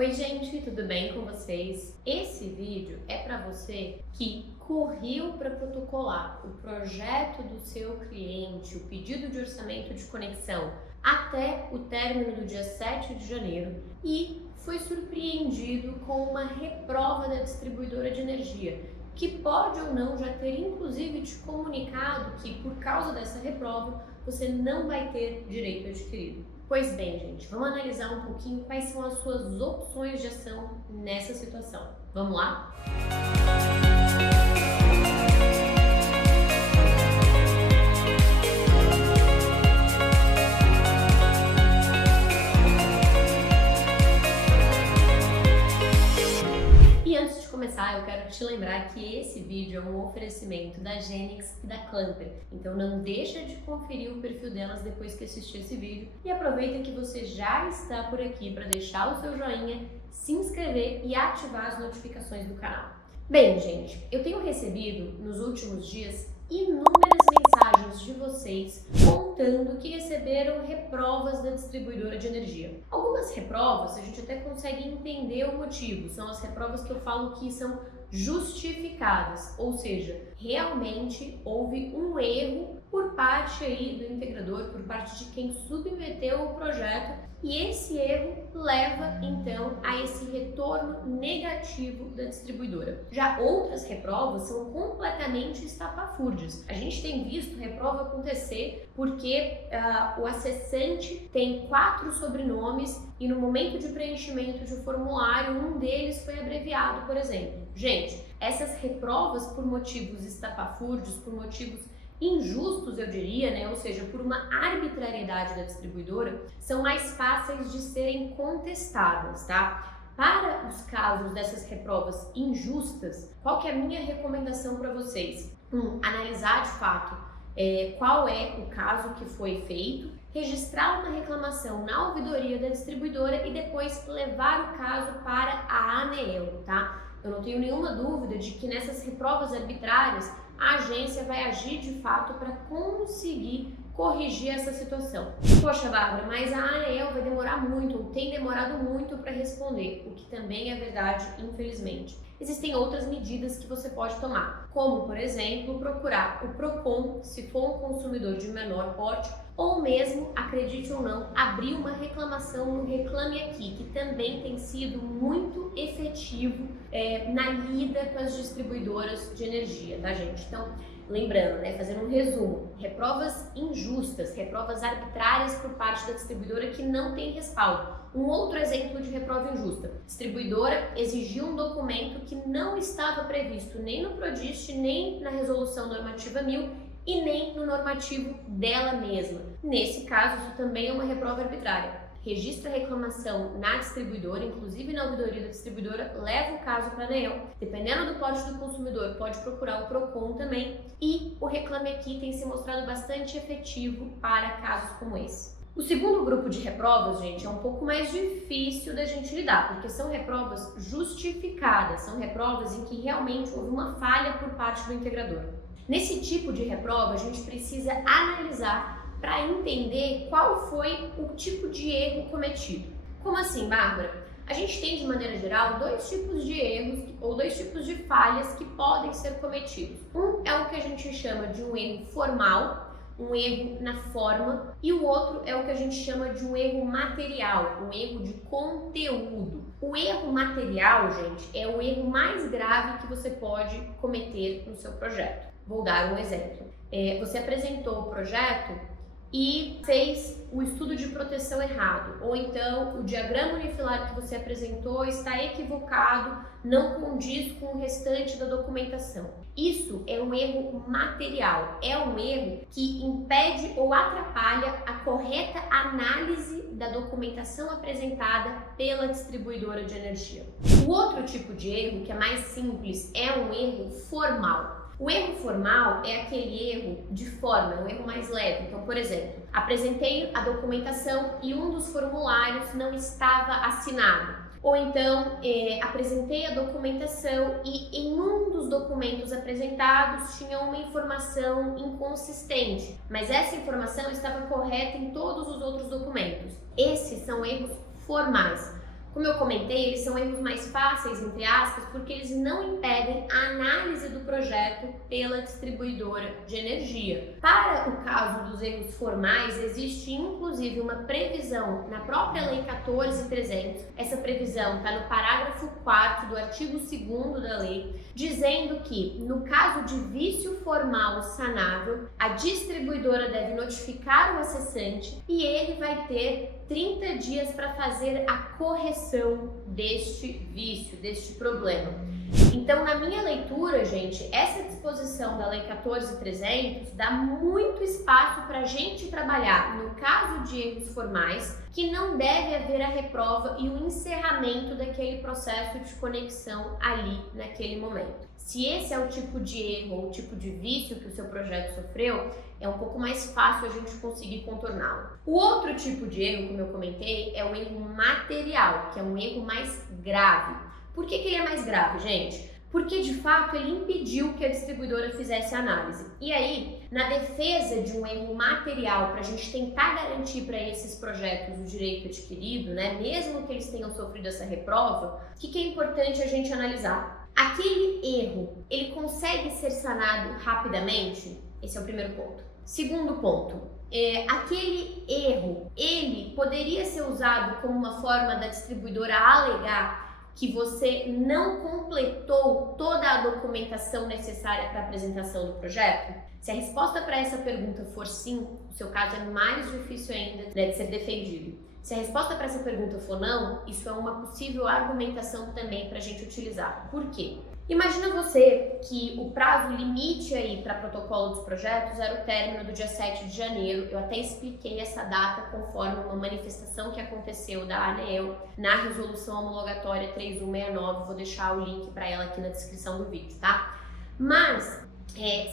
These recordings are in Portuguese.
Oi gente, tudo bem com vocês? Esse vídeo é para você que correu para protocolar o projeto do seu cliente, o pedido de orçamento de conexão até o término do dia 7 de janeiro e foi surpreendido com uma reprova da distribuidora de energia, que pode ou não já ter inclusive te comunicado que por causa dessa reprova você não vai ter direito adquirido. Pois bem, gente, vamos analisar um pouquinho quais são as suas opções de ação nessa situação. Vamos lá? E antes de começar, eu quero te lembrar que esse vídeo é um oferecimento da Genix e da Clamper. Então não deixa de conferir o perfil delas depois que assistir esse vídeo e aproveita que você já está por aqui para deixar o seu joinha, se inscrever e ativar as notificações do canal. Bem, gente, eu tenho recebido nos últimos dias inúmeras mensagens de vocês contando que receberam reprovas da distribuidora de energia. Algumas reprovas a gente até consegue entender o motivo, são as reprovas que eu falo que são justificadas, ou seja, realmente houve um erro por parte aí do integrador, por parte de quem submeteu o projeto, e esse erro leva então a esse retorno negativo da distribuidora. Já outras reprovas são completamente estapafúrdias. A gente tem visto reprova acontecer porque o acessante tem 4 sobrenomes e no momento de preenchimento de um formulário, um deles foi abreviado, por exemplo. Gente, essas reprovas por motivos estapafúrdios, por motivos injustos, eu diria, né? Ou seja, por uma arbitrariedade da distribuidora, são mais fáceis de serem contestadas, tá? Para os casos dessas reprovas injustas, qual que é a minha recomendação para vocês? Analisar de fato qual é o caso que foi feito, registrar uma reclamação na ouvidoria da distribuidora e depois levar o caso para a ANEEL, tá? Eu não tenho nenhuma dúvida de que nessas reprovas arbitrárias a agência vai agir de fato para conseguir corrigir essa situação. Poxa, Bárbara, mas a ANEEL vai demorar muito, ou tem demorado muito para responder, o que também é verdade, infelizmente. Existem outras medidas que você pode tomar, como, por exemplo, procurar o PROCON, se for um consumidor de menor porte, ou mesmo, acredite ou não, abrir uma reclamação no Reclame Aqui, que também tem sido muito efetivo na lida com as distribuidoras de energia, tá, gente? Então, lembrando, né, fazendo um resumo, reprovas injustas, reprovas arbitrárias por parte da distribuidora que não tem respaldo. Um outro exemplo de reprova injusta, distribuidora exigiu um documento que não estava previsto nem no PRODIST, nem na Resolução Normativa 1000 e nem no normativo dela mesma. Nesse caso, isso também é uma reprova arbitrária. Registra a reclamação na distribuidora, inclusive na ouvidoria da distribuidora, leva o caso para a ANEEL. Dependendo do porte do consumidor, pode procurar o PROCON também. E o Reclame Aqui tem se mostrado bastante efetivo para casos como esse. O segundo grupo de reprovas, gente, é um pouco mais difícil da gente lidar, porque são reprovas justificadas, são reprovas em que realmente houve uma falha por parte do integrador. Nesse tipo de reprova, a gente precisa analisar para entender qual foi o tipo de erro cometido. Como assim, Bárbara? A gente tem, de maneira geral, 2 tipos de erros ou 2 tipos de falhas que podem ser cometidos. Um é o que a gente chama de um erro formal, um erro na forma, e o outro é o que a gente chama de um erro material, um erro de conteúdo. O erro material, gente, é o erro mais grave que você pode cometer no seu projeto. Vou dar um exemplo. Você apresentou o projeto e fez o estudo de proteção errado, ou então o diagrama unifilar que você apresentou está equivocado, não condiz com o restante da documentação. Isso é um erro material, é um erro que impede ou atrapalha a correta análise da documentação apresentada pela distribuidora de energia. O outro tipo de erro, que é mais simples, é um erro formal. O erro formal é aquele erro de forma, é um erro mais leve. Então, por exemplo, apresentei a documentação e um dos formulários não estava assinado. Ou então, apresentei a documentação e em um dos documentos apresentados tinha uma informação inconsistente, mas essa informação estava correta em todos os outros documentos. Esses são erros formais. Como eu comentei, eles são erros mais fáceis, entre aspas, porque eles não impedem a análise do projeto pela distribuidora de energia. Para o caso dos erros formais, existe inclusive uma previsão na própria Lei 14.300, essa previsão está no parágrafo 4º do artigo 2º da lei, dizendo que, no caso de vício formal sanável, a distribuidora deve notificar o acessante e ele vai ter 30 dias para fazer a correção deste vício, deste problema. Então, na minha leitura, gente, essa disposição da Lei 14.300 dá muito espaço para a gente trabalhar no caso de erros formais, que não deve haver a reprova e o encerramento daquele processo de conexão ali naquele momento. Se esse é o tipo de erro ou o tipo de vício que o seu projeto sofreu, é um pouco mais fácil a gente conseguir contorná-lo. O outro tipo de erro, como eu comentei, é o erro material, que é um erro mais grave. Por que ele é mais grave, gente? Porque, de fato, ele impediu que a distribuidora fizesse a análise. E aí, na defesa de um erro material, para a gente tentar garantir para esses projetos o direito adquirido, né, mesmo que eles tenham sofrido essa reprova, o que é importante a gente analisar? Aquele erro, ele consegue ser sanado rapidamente? Esse é o primeiro ponto. Segundo ponto, aquele erro, ele poderia ser usado como uma forma da distribuidora alegar que você não completou toda a documentação necessária para a apresentação do projeto? Se a resposta para essa pergunta for sim, o seu caso é mais difícil ainda, né, de ser defendido. Se a resposta para essa pergunta for não, isso é uma possível argumentação também para a gente utilizar. Por quê? Imagina você que o prazo limite aí para protocolo dos projetos era o término do dia 7 de janeiro. Eu até expliquei essa data conforme uma manifestação que aconteceu da ANEEL na resolução homologatória 3169. Vou deixar o link para ela aqui na descrição do vídeo, tá? Mas,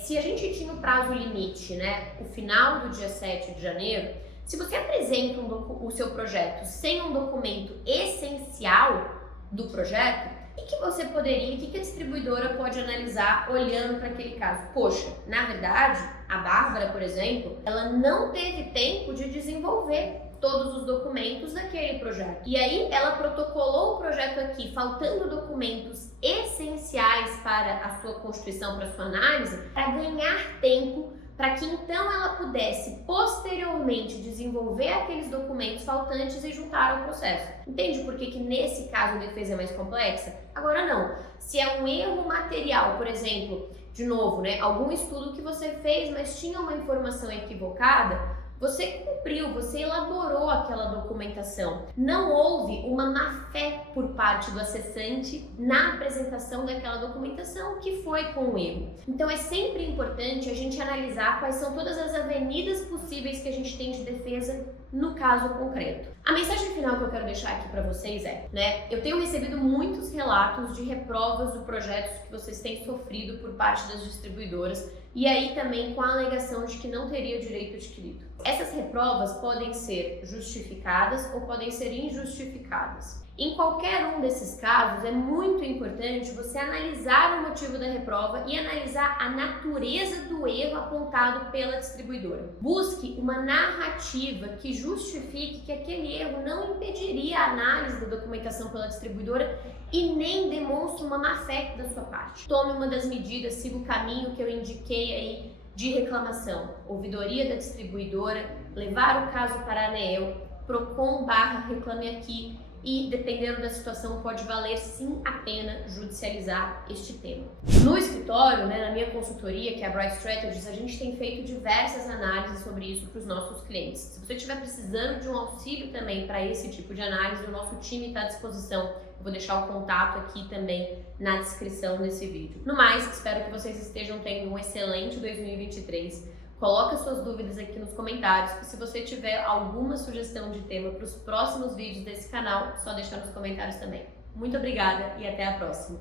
se a gente tinha o prazo limite, né, o final do dia 7 de janeiro, se você apresenta o seu projeto sem um documento essencial do projeto, o que você poderia, o que a distribuidora pode analisar olhando para aquele caso? Poxa, na verdade, a Bárbara, por exemplo, ela não teve tempo de desenvolver todos os documentos daquele projeto. E aí ela protocolou o projeto aqui, faltando documentos essenciais para a sua constituição, para a sua análise, para ganhar tempo, para que então ela pudesse posteriormente desenvolver aqueles documentos faltantes e juntar ao processo. Entende por que nesse caso a defesa é mais complexa? Agora não. Se é um erro material, por exemplo, de novo, né, algum estudo que você fez, mas tinha uma informação equivocada, você cumpriu, você elaborou aquela documentação. Não houve uma má-fé por parte do acessante na apresentação daquela documentação que foi com o erro. Então é sempre importante a gente analisar quais são todas as avenidas possíveis que a gente tem de defesa no caso concreto. A mensagem final que eu quero deixar aqui para vocês é, eu tenho recebido muitos relatos de reprovas de projetos que vocês têm sofrido por parte das distribuidoras e aí também com a alegação de que não teria direito adquirido. Essas reprovas podem ser justificadas ou podem ser injustificadas. Em qualquer um desses casos, é muito importante você analisar o motivo da reprova e analisar a natureza do erro apontado pela distribuidora. Busque uma narrativa que justifique que aquele erro não impediria a análise da documentação pela distribuidora e nem demonstre uma má-fé da sua parte. Tome uma das medidas, siga o caminho que eu indiquei aí de reclamação, ouvidoria da distribuidora, levar o caso para a ANEEL, Procon/Reclame Aqui, e, dependendo da situação, pode valer sim a pena judicializar este tema. No escritório, na minha consultoria, que é a Bright Strategies, a gente tem feito diversas análises sobre isso para os nossos clientes. Se você estiver precisando de um auxílio também para esse tipo de análise, o nosso time está à disposição. Eu vou deixar o contato aqui também na descrição desse vídeo. No mais, espero que vocês estejam tendo um excelente 2023. Coloca suas dúvidas aqui nos comentários e se você tiver alguma sugestão de tema para os próximos vídeos desse canal, só deixar nos comentários também. Muito obrigada e até a próxima!